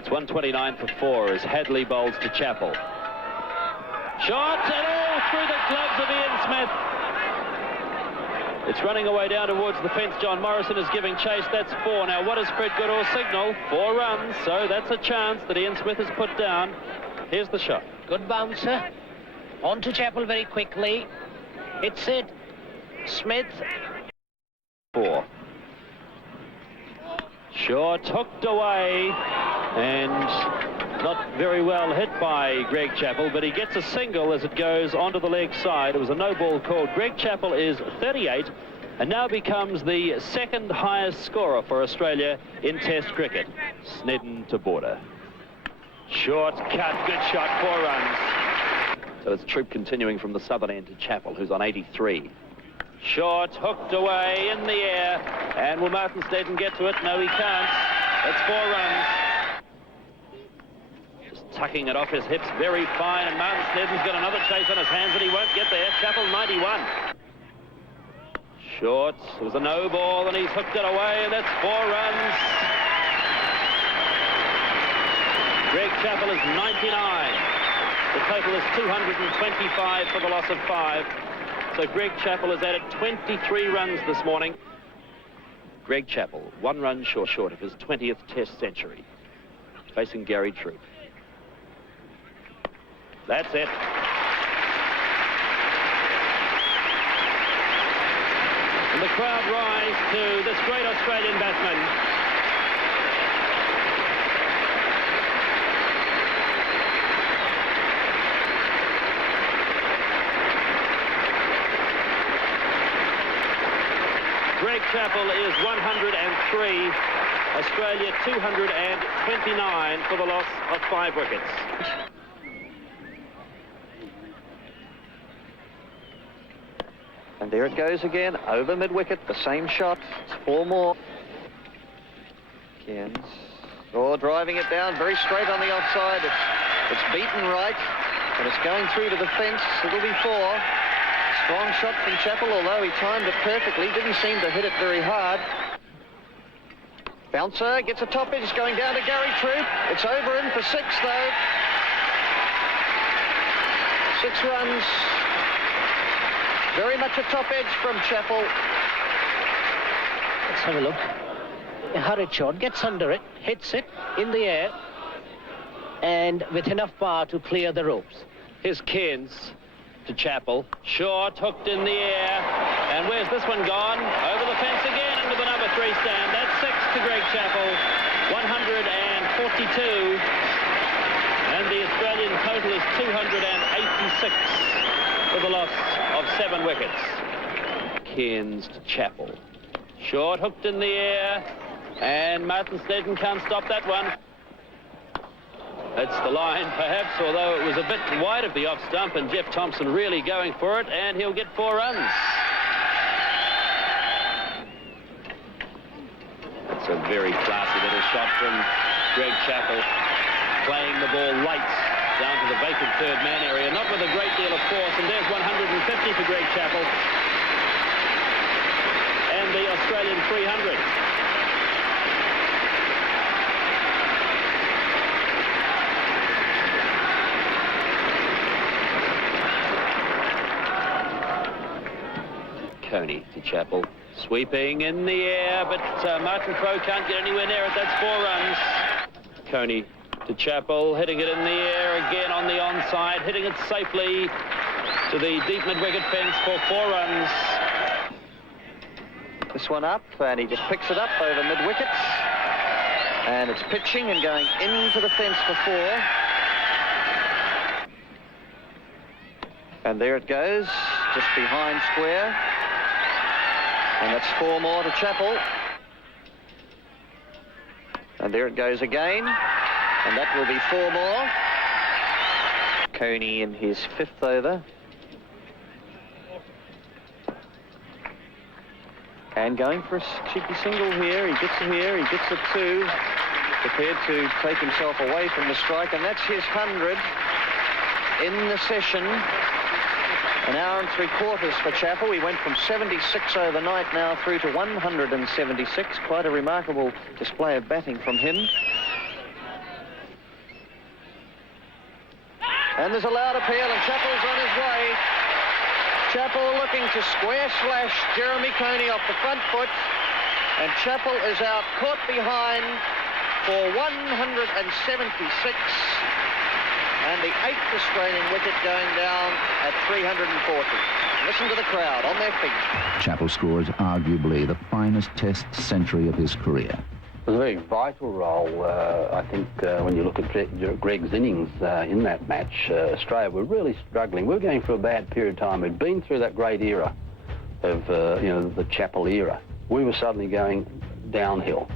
It's 129 for 4 as Hadley bowls to Chappell. Shot and all through the gloves of Ian Smith. It's running away down towards the fence. John Morrison is giving chase. That's 4. Now, what does Fred Goodall signal? 4 runs, so that's a chance that Ian Smith has put down. Here's the shot. Good bouncer. On to Chappell very quickly. Hits it. Smith. 4. Short, hooked away, and not very well hit by Greg Chappell, but he gets a single as it goes onto the leg side. It was a no ball called. Greg Chappell is 38 and now becomes the 2nd highest scorer for Australia in Test cricket. Snedden to border. Short cut, good shot, 4 runs. So it's Troop continuing from the southern end to Chappell, who's on 83. Short, hooked away in the air, and will Martin Snedden get to it? No, he can't. That's 4 runs. Just tucking it off his hips, very fine, and Martin Snedden's got another chase on his hands, and he won't get there. Chappell 91. Short, it was a no ball, and he's hooked it away, and that's 4 runs. Greg Chappell is 99. The total is 225 for the loss of 5. So Greg Chappell has added 23 runs this morning. Greg Chappell, 1 run short of his 20th Test century, facing Gary Troop. That's it. And the crowd rise to this great Australian batsman. Greg Chappell is 103, Australia 229 for the loss of 5 wickets. And there it goes again, over mid-wicket, the same shot. It's 4 more. Cairns. Oh, driving it down very straight on the offside. It's beaten right, and it's going through to the fence. It'll be 4. Strong shot from Chappell, although he timed it perfectly. Didn't seem to hit it very hard. Bouncer gets a top edge, going down to Gary Troop. It's over in for 6, though. 6 runs. Very much a top edge from Chappell. Let's have a look. A hurried shot, gets under it, hits it in the air, and with enough power to clear the ropes. Here's Cairns to Chappell. Short, hooked in the air. And where's this one gone? Over the fence again into the number 3 stand. That's 6 to Greg Chappell. 142. And the Australian total is 286 for the loss of 7 wickets. Cairns to Chappell. Short, hooked in the air. And Martin Snedden can't stop that one. That's the line, perhaps, although it was a bit wide of the off stump, and Jeff Thompson really going for it, and he'll get 4 runs. That's a very classy little shot from Greg Chappell, playing the ball late down to the vacant 3rd man area, not with a great deal of force, and there's 150 for Greg Chappell, and the Australian 300. Coney to Chappell, sweeping in the air, but Martin Crowe can't get anywhere near it. That's 4 runs. Coney to Chappell, hitting it in the air again on the onside, hitting it safely to the deep mid-wicket fence for 4 runs. This one up, and he just picks it up over mid-wicket. And it's pitching and going into the fence for 4. And there it goes, just behind square. And that's 4 more to Chappell. And there it goes again. And that will be 4 more. Coney in his 5th over. And going for a cheeky single here. He gets it here, he gets it too. Prepared to take himself away from the strike. And that's his 100 in the session. An hour and 3/4 for Chappell. He went from 76 overnight now through to 176. Quite a remarkable display of batting from him. And there's a loud appeal, and Chappell's on his way. Chappell looking to square slash Jeremy Coney off the front foot. And Chappell is out, caught behind for 176. And the 8th Australian wicket going down at 340. Listen to the crowd on their feet. Chappell scores arguably the finest Test century of his career. It was a very vital role, I think, when you look at Greg's innings in that match. Australia were really struggling. We were going through a bad period of time. We'd been through that great era of, the Chappell era. We were suddenly going downhill.